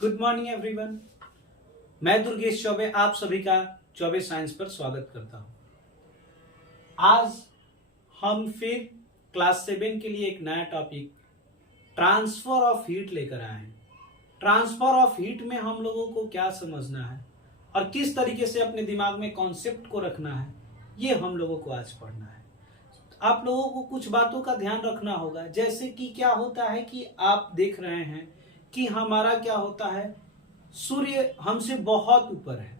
Good morning everyone. मैं दुर्गेश चौबे आप सभी का चौबे साइंस पर स्वागत करता हूं। आज हम फिर क्लास 7 के लिए एक नया टॉपिक ट्रांसफर ऑफ हीट लेकर आए हैं। ट्रांसफर ऑफ हीट में हम लोगों को क्या समझना है और किस तरीके से अपने दिमाग में कॉन्सेप्ट को रखना है, ये हम लोगों को आज पढ़ना है। आप लोगों को कुछ बातों का ध्यान रखना होगा, जैसे कि क्या होता है कि आप देख रहे हैं कि हमारा क्या होता है, सूर्य हमसे बहुत ऊपर है,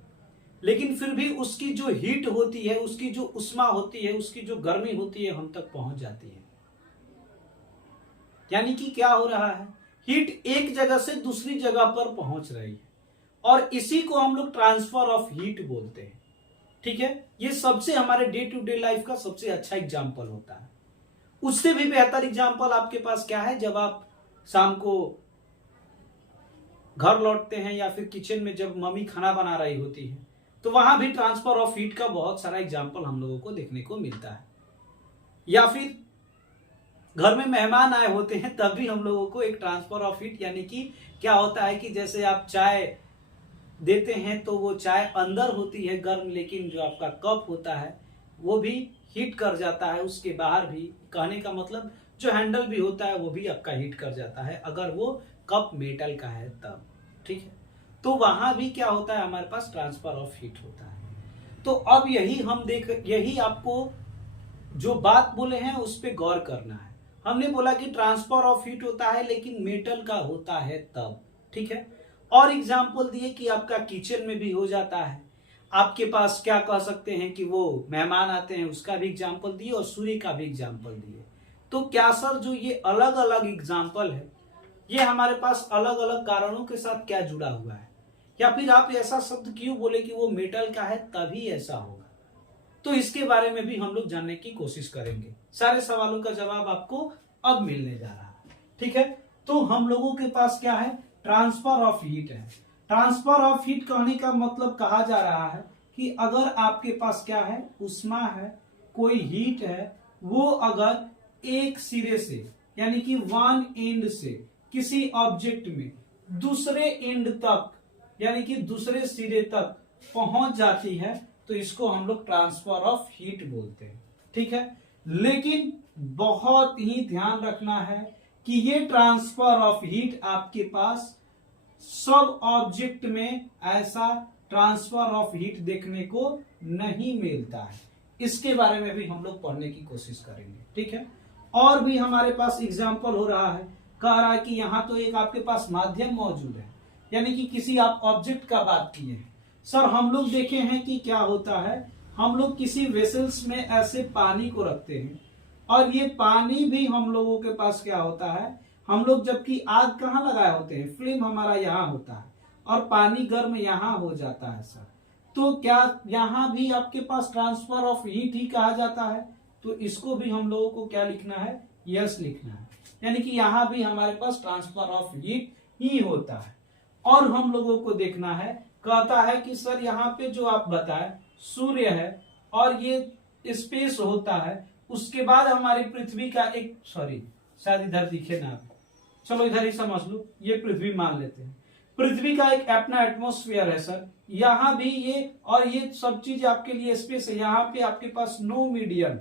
लेकिन फिर भी उसकी जो हीट होती है, उसकी जो उष्मा होती है, उसकी जो गर्मी होती है, हम तक पहुंच जाती है। यानी कि क्या हो रहा है, हीट एक जगह से दूसरी जगह पर पहुंच रही है और इसी को हम लोग ट्रांसफर ऑफ हीट बोलते हैं। ठीक है, ये सबसे हमारे डे टू डे लाइफ का सबसे अच्छा एग्जाम्पल होता है। उससे भी बेहतर एग्जाम्पल आपके पास क्या है, जब आप शाम को घर लौटते हैं या फिर किचन में जब मम्मी खाना बना रही होती है, तो वहां भी ट्रांसफर ऑफ हीट का बहुत सारा एग्जाम्पल हम लोगों को देखने को मिलता है। या फिर घर में मेहमान आए होते हैं, तब भी हम लोगों को एक ट्रांसफर ऑफ हीट, यानी कि क्या होता है कि जैसे आप चाय देते हैं तो वो चाय अंदर होती है गर्म, लेकिन जो आपका कप होता है वो भी हीट कर जाता है। उसके बाहर भी, कहने का मतलब जो हैंडल भी होता है वो भी आपका हीट कर जाता है, अगर वो कप मेटल का है तब। ठीक है, तो वहां भी क्या होता है, हमारे पास ट्रांसफर ऑफ हीट होता है। तो अब यही आपको जो बात बोले हैं उस पर गौर करना है। हमने बोला कि ट्रांसफर ऑफ हीट होता है लेकिन मेटल का होता है तब। ठीक है, और एग्जाम्पल दिए कि आपका किचन में भी हो जाता है। आपके पास क्या कह सकते हैं कि वो मेहमान आते हैं, उसका भी एग्जाम्पल दिए और सूर्य का भी एग्जाम्पल दिए। तो क्या सर, जो ये अलग अलग एग्जाम्पल है, ये हमारे पास अलग अलग कारणों के साथ क्या जुड़ा हुआ है, या फिर आप ऐसा शब्द क्यों बोले कि वो मेटल का है तभी ऐसा होगा? तो इसके बारे में भी हम लोग जानने की कोशिश करेंगे। सारे सवालों का जवाब आपको अब मिलने जा रहा है। ठीक है, तो हम लोगों के पास क्या है, ट्रांसफर ऑफ हीट है। ट्रांसफर ऑफ हीट कहने का मतलब कहा जा रहा है कि अगर आपके पास क्या है, उष्मा है, कोई हीट है, वो अगर एक सिरे से यानी कि वन एंड से किसी ऑब्जेक्ट में दूसरे एंड तक यानी कि दूसरे सिरे तक पहुंच जाती है, तो इसको हम लोग ट्रांसफर ऑफ हीट बोलते हैं। ठीक है, लेकिन बहुत ही ध्यान रखना है कि ये ट्रांसफर ऑफ हीट आपके पास सब ऑब्जेक्ट में ऐसा ट्रांसफर ऑफ हीट देखने को नहीं मिलता है। इसके बारे में भी हम लोग पढ़ने की कोशिश करेंगे। ठीक है, और भी हमारे पास एग्जाम्पल हो रहा है, कह रहा है कि यहाँ तो एक आपके पास माध्यम मौजूद है, यानी कि किसी आप ऑब्जेक्ट का बात किए हैं। सर हम लोग देखे हैं कि क्या होता है, हम लोग किसी वेसल्स में ऐसे पानी को रखते हैं और ये पानी भी हम लोगों के पास क्या होता है, हम लोग जबकि आग कहाँ लगाए होते हैं, फ्लेम हमारा यहाँ होता है और पानी गर्म यहाँ हो जाता है सर। तो क्या यहाँ भी आपके पास ट्रांसफर ऑफ हीट ही कहा जाता है? तो इसको भी हम लोगों को क्या लिखना है, यस लिखना है, यानी कि यहाँ भी हमारे पास ट्रांसफर ऑफ हीट ही होता है। और हम लोगों को देखना है, कहता है कि सर यहाँ पे जो आप बताए सूर्य है और ये स्पेस होता है, उसके बाद हमारी पृथ्वी का एक, सॉरी शायद इधर दिखे ना, आप चलो इधर ही समझ लो, ये पृथ्वी मान लेते हैं। पृथ्वी का एक अपना एटमॉस्फेयर है सर, यहाँ भी ये, और ये सब चीज आपके लिए स्पेस है। यहाँ पे आपके पास नो मीडियम,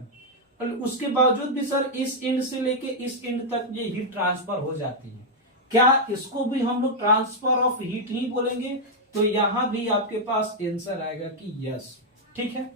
उसके बावजूद भी सर इस एंड से लेके इस एंड तक ये हीट ट्रांसफर हो जाती है। क्या इसको भी हम लोग ट्रांसफर ऑफ हीट ही बोलेंगे? तो यहां भी आपके पास आंसर आएगा कि यस। ठीक है,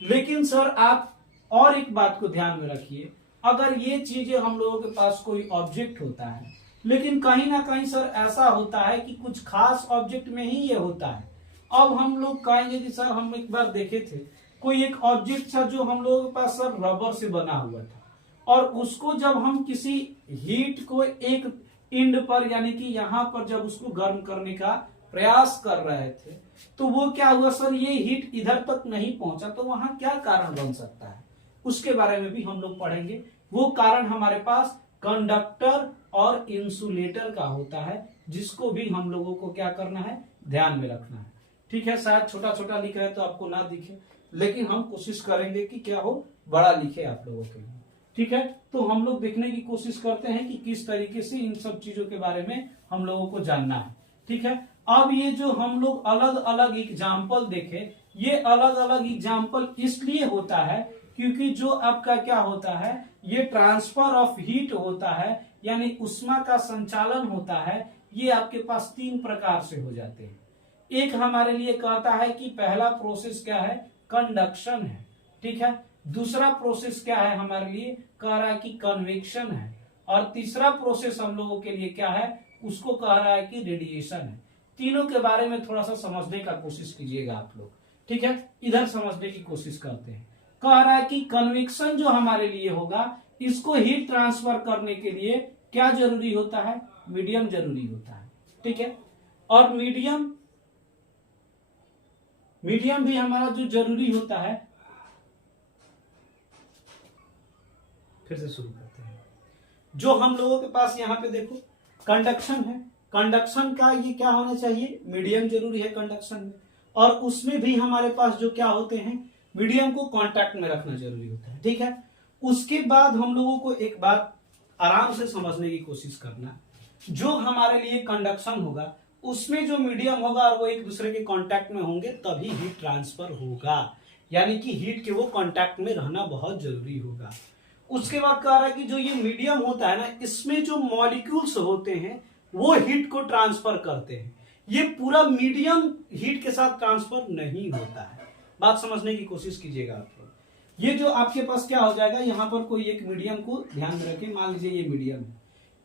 लेकिन सर आप और एक बात को ध्यान में रखिए, अगर ये चीजें हम लोगों के पास कोई ऑब्जेक्ट होता है, लेकिन कहीं ना कहीं सर ऐसा होता है कि कुछ खास ऑब्जेक्ट में ही ये होता है। अब हम लोग कहेंगे कि सर हम एक बार देखे थे, कोई एक ऑब्जेक्ट था जो हम लोगों के पास सर रबर से बना हुआ था, और उसको जब हम किसी हीट को एक एंड पर यानी कि यहाँ पर जब उसको गर्म करने का प्रयास कर रहे थे, तो वो क्या हुआ सर, ये हीट इधर तक नहीं पहुंचा। तो वहां क्या कारण बन सकता है, उसके बारे में भी हम लोग पढ़ेंगे। वो कारण हमारे पास कंडक्टर और इंसुलेटर का होता है, जिसको भी हम लोगों को क्या करना है, ध्यान में रखना है। ठीक है, शायद छोटा छोटा लिखा है तो आपको ना दिखे, लेकिन हम कोशिश करेंगे कि क्या हो, बड़ा लिखे आप लोगों के लिए। ठीक है, तो हम लोग देखने की कोशिश करते हैं कि किस तरीके से इन सब चीजों के बारे में हम लोगों को जानना है। ठीक है, अब ये जो हम लोग अलग अलग एग्जाम्पल देखे, ये अलग अलग एग्जाम्पल इसलिए होता है क्योंकि जो आपका क्या होता है, ये ट्रांसफर ऑफ हीट होता है, यानी उष्मा का संचालन होता है, ये आपके पास 3 प्रकार से हो जाते हैं। एक हमारे लिए कहता है कि पहला प्रोसेस क्या है, कंडक्शन है। ठीक है, दूसरा प्रोसेस क्या है हमारे लिए, कह रहा है कि कन्वेक्शन है, और तीसरा प्रोसेस हम लोगों के लिए क्या है, उसको कह रहा है कि रेडिएशन है। तीनों के बारे में थोड़ा सा समझने का कोशिश कीजिएगा आप लोग। ठीक है, इधर समझने की कोशिश करते हैं। कह रहा है कि कन्वेक्शन जो हमारे लिए होगा, इसको हीट ट्रांसफर करने के लिए क्या जरूरी होता है, मीडियम जरूरी होता है। ठीक है, और मीडियम भी हमारा जो जरूरी होता है, फिर से शुरू करते हैं। जो हम लोगों के पास यहाँ पे देखो कंडक्शन है, कंडक्शन का ये क्या होना चाहिए, मीडियम जरूरी है कंडक्शन में, और उसमें भी हमारे पास जो क्या होते हैं, मीडियम को कांटेक्ट में रखना जरूरी होता है। ठीक है, उसके बाद हम लोगों को एक बात आराम से समझने की कोशिश करना, जो हमारे लिए कंडक्शन होगा उसमें जो मीडियम होगा और वो एक दूसरे के कांटेक्ट में होंगे तभी हीट ट्रांसफर होगा, यानी कि हीट के वो कांटेक्ट में रहना बहुत जरूरी होगा। उसके बाद कह रहा है कि जो ये मीडियम होता है ना, इसमें जो मॉलिक्यूल्स होते हैं वो हीट को ट्रांसफर करते हैं। ये पूरा मीडियम हीट के साथ ट्रांसफर नहीं होता है, बात समझने की कोशिश कीजिएगा आप लोग। ये जो आपके पास क्या हो जाएगा, यहाँ पर कोई एक मीडियम को ध्यान में रखें, मान लीजिए ये मीडियम है,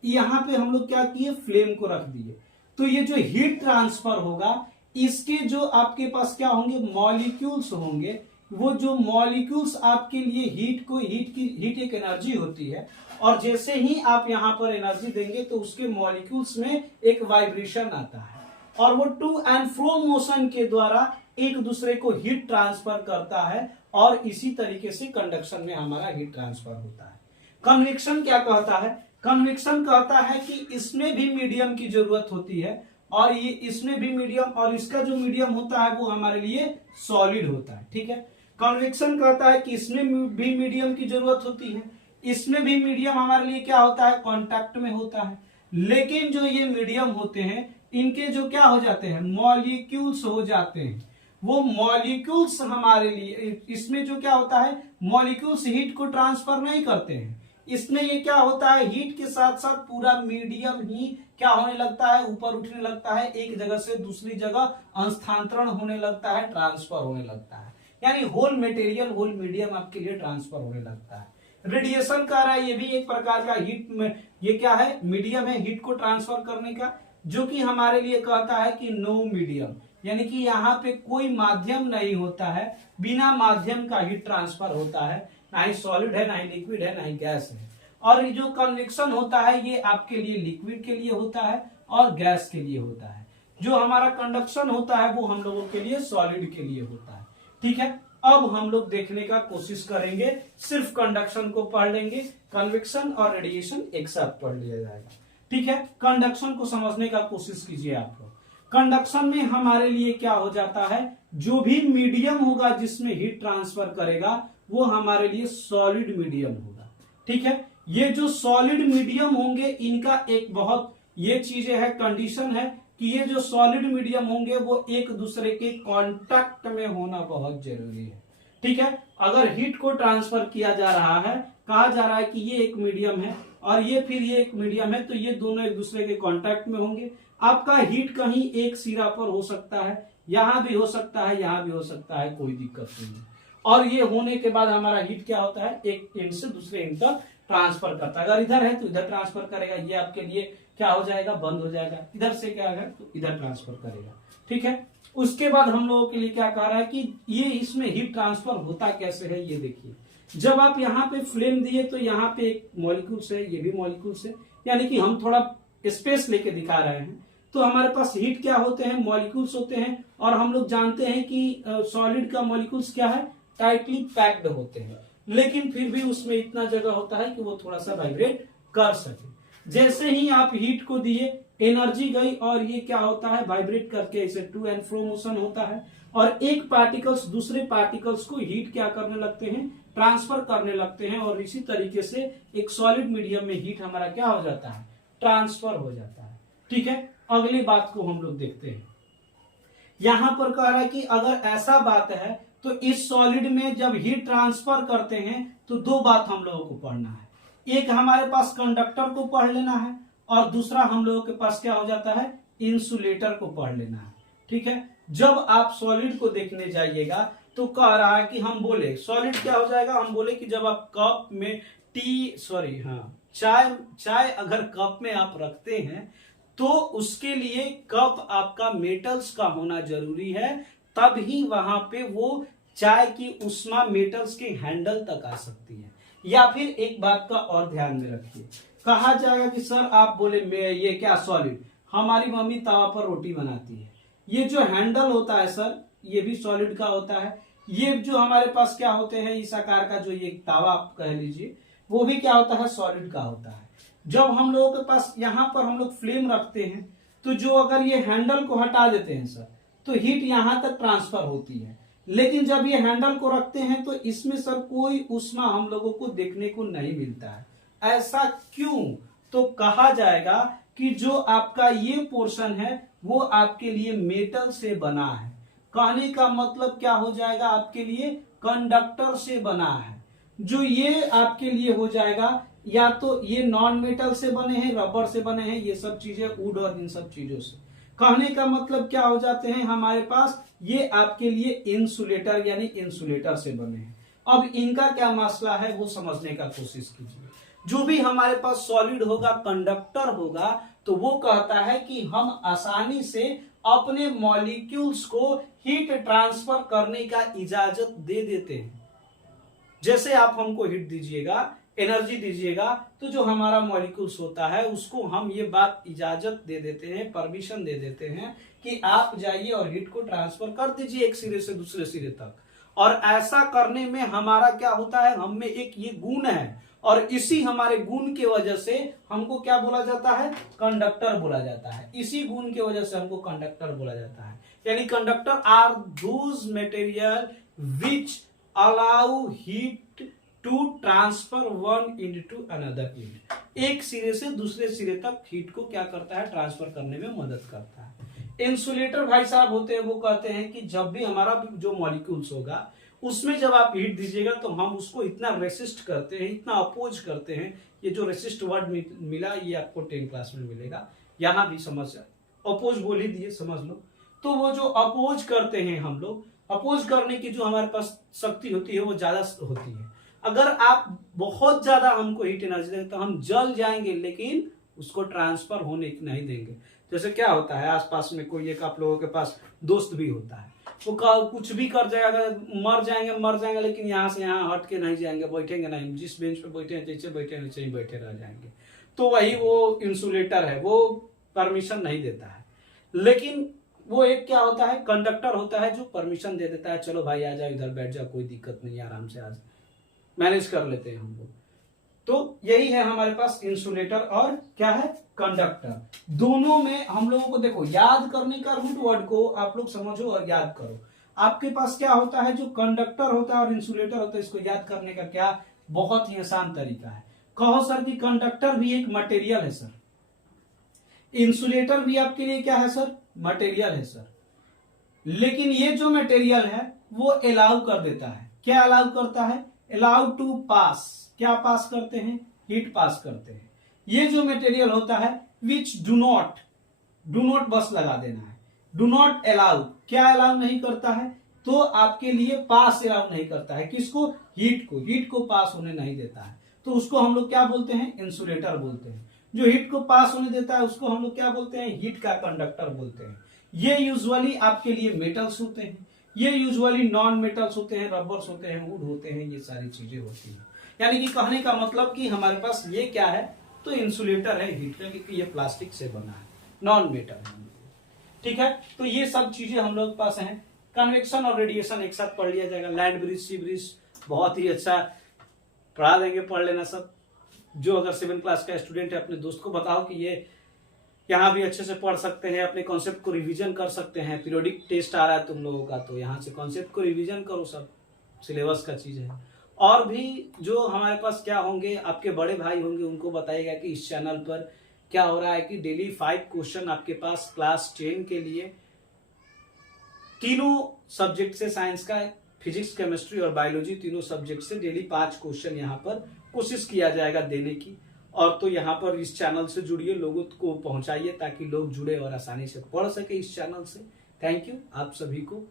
यहाँ पे हम लोग क्या किए, फ्लेम को रख दिए, तो ये जो हीट ट्रांसफर होगा, इसके जो आपके पास क्या होंगे, मॉलिक्यूल्स होंगे, वो जो मॉलिक्यूल्स आपके लिए हीट एक एनर्जी होती है, और जैसे ही आप यहाँ पर एनर्जी देंगे तो उसके मॉलिक्यूल्स में एक वाइब्रेशन आता है, और वो टू एंड फ्रो मोशन के द्वारा एक दूसरे को हीट ट्रांसफर करता है, और इसी तरीके से कंडक्शन में हमारा हीट ट्रांसफर होता है। कन्वेक्शन क्या कहता है, कन्वेक्शन कहता है कि इसमें भी मीडियम की जरूरत होती है, और ये इसमें भी मीडियम, और इसका जो मीडियम होता है वो हमारे लिए सॉलिड होता है। ठीक है, कन्वेक्शन कहता है कि इसमें भी मीडियम की जरूरत होती है, इसमें भी मीडियम हमारे लिए क्या होता है, कांटेक्ट में होता है, लेकिन जो ये मीडियम होते हैं इनके जो क्या हो जाते हैं, मॉलिक्यूल्स हो जाते हैं। वो मॉलिक्यूल्स हमारे लिए, इसमें जो क्या होता है, मॉलिक्यूल्स हीट को ट्रांसफर नहीं करते हैं, इसमें ये क्या होता है, हीट के साथ साथ पूरा मीडियम ही क्या होने लगता है, ऊपर उठने लगता है, एक जगह से दूसरी जगह स्थानांतरण होने लगता है, ट्रांसफर होने लगता है, यानी होल मटेरियल, होल मीडियम आपके लिए ट्रांसफर होने लगता है। रेडिएशन कह रहा है, ये भी एक प्रकार का हीट में, ये क्या है, मीडियम है हीट को ट्रांसफर करने का, जो कि हमारे लिए कहता है कि नो मीडियम, यानी कि यहाँ पे कोई माध्यम नहीं होता है, बिना माध्यम का हीट ट्रांसफर होता है, ना ही सॉलिड है, ना ही लिक्विड है, ना ही गैस है। और ये जो कन्वेक्शन होता है ये आपके लिए लिक्विड के लिए होता है और गैस के लिए होता है। जो हमारा कंडक्शन होता है वो हम लोगों के लिए सॉलिड के लिए होता है। ठीक है, अब हम लोग देखने का कोशिश करेंगे, सिर्फ कंडक्शन को पढ़ लेंगे, कन्वेक्शन और रेडिएशन एक साथ पढ़ लिया जाएगा। ठीक है, कंडक्शन को समझने का कोशिश कीजिए आप लोग। कंडक्शन में हमारे लिए क्या हो जाता है, जो भी मीडियम होगा जिसमें हीट ट्रांसफर करेगा वो हमारे लिए सॉलिड मीडियम होगा। ठीक है, ये जो सॉलिड मीडियम होंगे इनका एक बहुत ये चीजें है, कंडीशन है कि ये जो सॉलिड मीडियम होंगे वो एक दूसरे के कांटेक्ट में होना बहुत जरूरी है। ठीक है, अगर हीट को ट्रांसफर किया जा रहा है, कहा जा रहा है कि ये एक मीडियम है और ये फिर ये एक मीडियम है, तो ये दोनों एक दूसरे के कांटेक्ट में होंगे। आपका हीट कहीं एक सिरा पर हो सकता है, यहां भी हो सकता है, यहां भी हो सकता है, कोई दिक्कत नहीं है। और ये होने के बाद हमारा हीट क्या होता है, एक एंड से दूसरे एंड तक ट्रांसफर करता है। अगर इधर है तो इधर ट्रांसफर करेगा, ये आपके लिए क्या हो जाएगा, बंद हो जाएगा। इधर से क्या है तो इधर ट्रांसफर करेगा। ठीक है, उसके बाद हम लोगों के लिए क्या कह रहा है कि ये इसमें हीट ट्रांसफर होता कैसे है, ये देखिए। जब आप यहाँ पे फ्लेम दिए तो यहाँ पे एक मॉलिक्यूल्स है, ये भी मॉलिक्यूल्स है, यानी कि हम थोड़ा स्पेस लेके दिखा रहे हैं। तो हमारे पास हीट क्या होते हैं, मॉलिक्यूल्स होते हैं, और हम लोग जानते हैं कि सॉलिड का मॉलिक्यूल्स क्या है, टाइटली पैक्ड होते हैं, लेकिन फिर भी उसमें इतना जगह होता है कि वो थोड़ा सा वाइब्रेट कर सके। जैसे ही आप हीट को दिए, एनर्जी गई और ये क्या होता है, वाइब्रेट करके इसे टू एंड फ्रो मोशन होता है, और एक पार्टिकल्स दूसरे पार्टिकल्स को हीट क्या करने लगते हैं, ट्रांसफर करने लगते हैं और इसी तरीके से एक सॉलिड मीडियम में हीट हमारा क्या हो जाता है, ट्रांसफर हो जाता है। ठीक है, अगली बात को हम लोग देखते हैं। यहां पर कह रहा है कि अगर ऐसा बात है तो इस सॉलिड में जब हीट ट्रांसफर करते हैं तो दो बात हम लोगों को पढ़ना है, एक हमारे पास कंडक्टर को पढ़ लेना है और दूसरा हम लोगों के पास क्या हो जाता है, इंसुलेटर को पढ़ लेना है। ठीक है, जब आप सॉलिड को देखने जाइएगा तो कह रहा है कि हम बोले सॉलिड क्या हो जाएगा, हम बोले कि जब आप कप में चाय अगर कप में आप रखते हैं तो उसके लिए कप आपका मेटल्स का होना जरूरी है, तब ही वहां पे वो चाय की उष्मा मेटल्स के हैंडल तक आ सकती है। या फिर एक बात का और ध्यान में रखिए, कहा जाएगा कि सर आप बोले ये क्या सॉलिड, हमारी मम्मी तवा पर रोटी बनाती है, ये जो हैंडल होता है सर ये भी सॉलिड का होता है, ये जो हमारे पास क्या होते हैं इस आकार का जो ये तावा आप कह लीजिए वो भी क्या होता है, सॉलिड का होता है। जब हम लोगों के पास यहाँ पर हम लोग फ्लेम रखते हैं तो जो अगर ये हैंडल को हटा देते हैं सर तो हीट यहां तक ट्रांसफर होती है, लेकिन जब ये हैंडल को रखते हैं तो इसमें सर कोई उष्मा हम लोगों को देखने को नहीं मिलता है। ऐसा क्यों, तो कहा जाएगा कि जो आपका ये पोर्शन है वो आपके लिए मेटल से बना है। कहने का मतलब क्या हो जाएगा, आपके लिए कंडक्टर से बना है। जो ये आपके लिए हो जाएगा या तो ये नॉन मेटल से बने हैं, रबर से बने हैं, ये सब चीजें वुड और इन सब चीजों से। कहने का मतलब क्या हो जाते हैं हमारे पास, ये आपके लिए इंसुलेटर यानी इंसुलेटर से बने हैं। अब इनका क्या मसला है वो समझने का कोशिश कीजिए। जो भी हमारे पास सॉलिड होगा, कंडक्टर होगा, तो वो कहता है कि हम आसानी से अपने मॉलिक्यूल्स को हीट ट्रांसफर करने का इजाजत दे देते हैं। जैसे आप हमको हीट दीजिएगा, एनर्जी दीजिएगा, तो जो हमारा मॉलिक्यूल्स होता है उसको हम ये बात इजाजत दे देते हैं, परमिशन दे देते हैं कि आप जाइए और हीट को ट्रांसफर कर दीजिए एक सिरे से दूसरे सिरे तक। और ऐसा करने में हमारा क्या होता है, हम में एक ये गुण है और इसी हमारे गुण की वजह से हमको क्या बोला जाता है, कंडक्टर बोला जाता है। इसी गुण की वजह से हमको कंडक्टर बोला जाता है। यानी conductor are those material which allow heat to transfer one into another unit. एक सिरे से दूसरे सिरे तक हीट को क्या करता है, ट्रांसफर करने में मदद करता है। इंसुलेटर भाई साहब होते हैं, वो कहते हैं कि जब भी हमारा जो मॉलिक्यूल्स होगा उसमें जब आप हीट दीजिएगा तो हम उसको इतना रेसिस्ट करते हैं, इतना अपोज करते हैं। ये जो रेसिस्ट वर्ड मिला ये आपको 10 क्लास में मिलेगा, यहां भी समझ अपोज बोल ही दिए, समझ लो। तो वो जो अपोज करते हैं हम लोग, अपोज करने की जो हमारे पास शक्ति होती है वो ज्यादा होती है। अगर आप बहुत ज्यादा हमको हीट एनर्जी देंगे तो हम जल जाएंगे, लेकिन उसको ट्रांसफर होने नहीं देंगे। जैसे क्या होता है, आसपास में कोई एक आप लोगों के पास दोस्त भी होता है, वो कुछ भी कर जाएगा, मर जाएंगे, लेकिन यहाँ से यहाँ हट के नहीं जाएंगे, बैठेंगे नहीं, जिस बेंच पे बैठे हैं जैसे बैठे हैं वैसे ही बैठे रह जाएंगे। तो वही वो इंसुलेटर है, वो परमिशन नहीं देता है। लेकिन वो एक क्या होता है, कंडक्टर होता है जो परमिशन दे देता है, चलो भाई आ जाओ, इधर बैठ जाओ, कोई दिक्कत नहीं, आराम से आज मैनेज कर लेते हैं हम लोग। तो यही है हमारे पास इंसुलेटर और क्या है, कंडक्टर। दोनों में हम लोगों को देखो याद करने का, रूट वर्ड को आप लोग समझो और याद करो। आपके पास क्या होता है, जो कंडक्टर होता है और इंसुलेटर होता है, इसको याद करने का क्या बहुत ही आसान तरीका है। कहो सर कि कंडक्टर भी एक मटेरियल है सर, इंसुलेटर भी आपके लिए क्या है सर, मटेरियल है सर। लेकिन ये जो मटेरियल है वो अलाउ कर देता है, क्या अलाउ करता है, अलाउ टू पास, क्या पास करते हैं, हीट पास करते हैं। ये जो मटेरियल होता है विच डू नॉट बस लगा देना है, डू नॉट अलाउ, क्या अलाउ नहीं करता है, तो आपके लिए पास अलाउ नहीं करता है, किसको, हीट को पास होने नहीं देता है। तो उसको हम लोग क्या बोलते हैं, इंसुलेटर बोलते हैं। जो हीट को पास होने देता है उसको हम लोग क्या बोलते हैं, हीट का कंडक्टर बोलते हैं। ये यूजुअली आपके लिए मेटल्स होते हैं, ये यूजुअली नॉन मेटल्स होते हैं, रबर्स होते हैं, वुड होते हैं, ये सारी चीजें होती हैं। यानी कि कहने का मतलब कि हमारे पास ये क्या है, तो इंसुलेटर है हीट का, क्योंकि ये प्लास्टिक से बना है, नॉन मेटल है। ठीक है, तो ये सब चीजें हम लोग पास हैं। कन्वेक्शन और रेडिएशन एक साथ पढ़ लिया जाएगा। लैंड ब्रिज, सी ब्रिज बहुत ही अच्छा पढ़ा देंगे, पढ़ लेना सब। जो अगर 7 क्लास का स्टूडेंट है अपने दोस्त को बताओ कि ये यहाँ भी अच्छे से पढ़ सकते हैं, अपने कॉन्सेप्ट को रिवीजन कर सकते हैं। पीरियोडिक टेस्ट आ रहा है तुम लोगों का, तो यहाँ से कॉन्सेप्ट को रिवीजन करो, सब सिलेबस का चीज है। और भी जो हमारे पास क्या होंगे, आपके बड़े भाई होंगे, उनको बताइएगा कि इस चैनल पर क्या हो रहा है कि डेली 5 क्वेश्चन आपके पास क्लास 10 के लिए तीनों सब्जेक्ट से, साइंस का, फिजिक्स, केमिस्ट्री और बायोलॉजी, तीनों सब्जेक्ट से डेली 5 क्वेश्चन यहाँ पर कोशिश किया जाएगा देने की। और तो यहाँ पर इस चैनल से जुड़िए, लोगों को पहुंचाइए ताकि लोग जुड़े और आसानी से पढ़ सके इस चैनल से। थैंक यू आप सभी को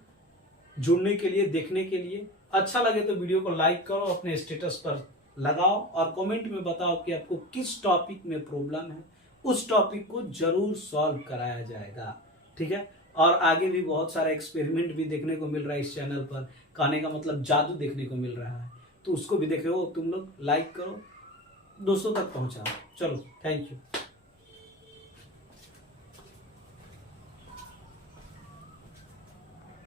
जुड़ने के लिए, देखने के लिए। अच्छा लगे तो वीडियो को लाइक करो, अपने स्टेटस पर लगाओ और कमेंट में बताओ कि आपको किस टॉपिक में प्रॉब्लम है। उस टॉपिक को जरूर सॉल्व कराया जाएगा, ठीक है। और आगे भी बहुत सारा एक्सपेरिमेंट भी देखने को मिल रहा है इस चैनल पर, कहने का मतलब जादू देखने को मिल रहा है, तो उसको भी देख रहे हो तुम लोग। लाइक करो, दोस्तों तक पहुंचाओ। चलो, थैंक यू।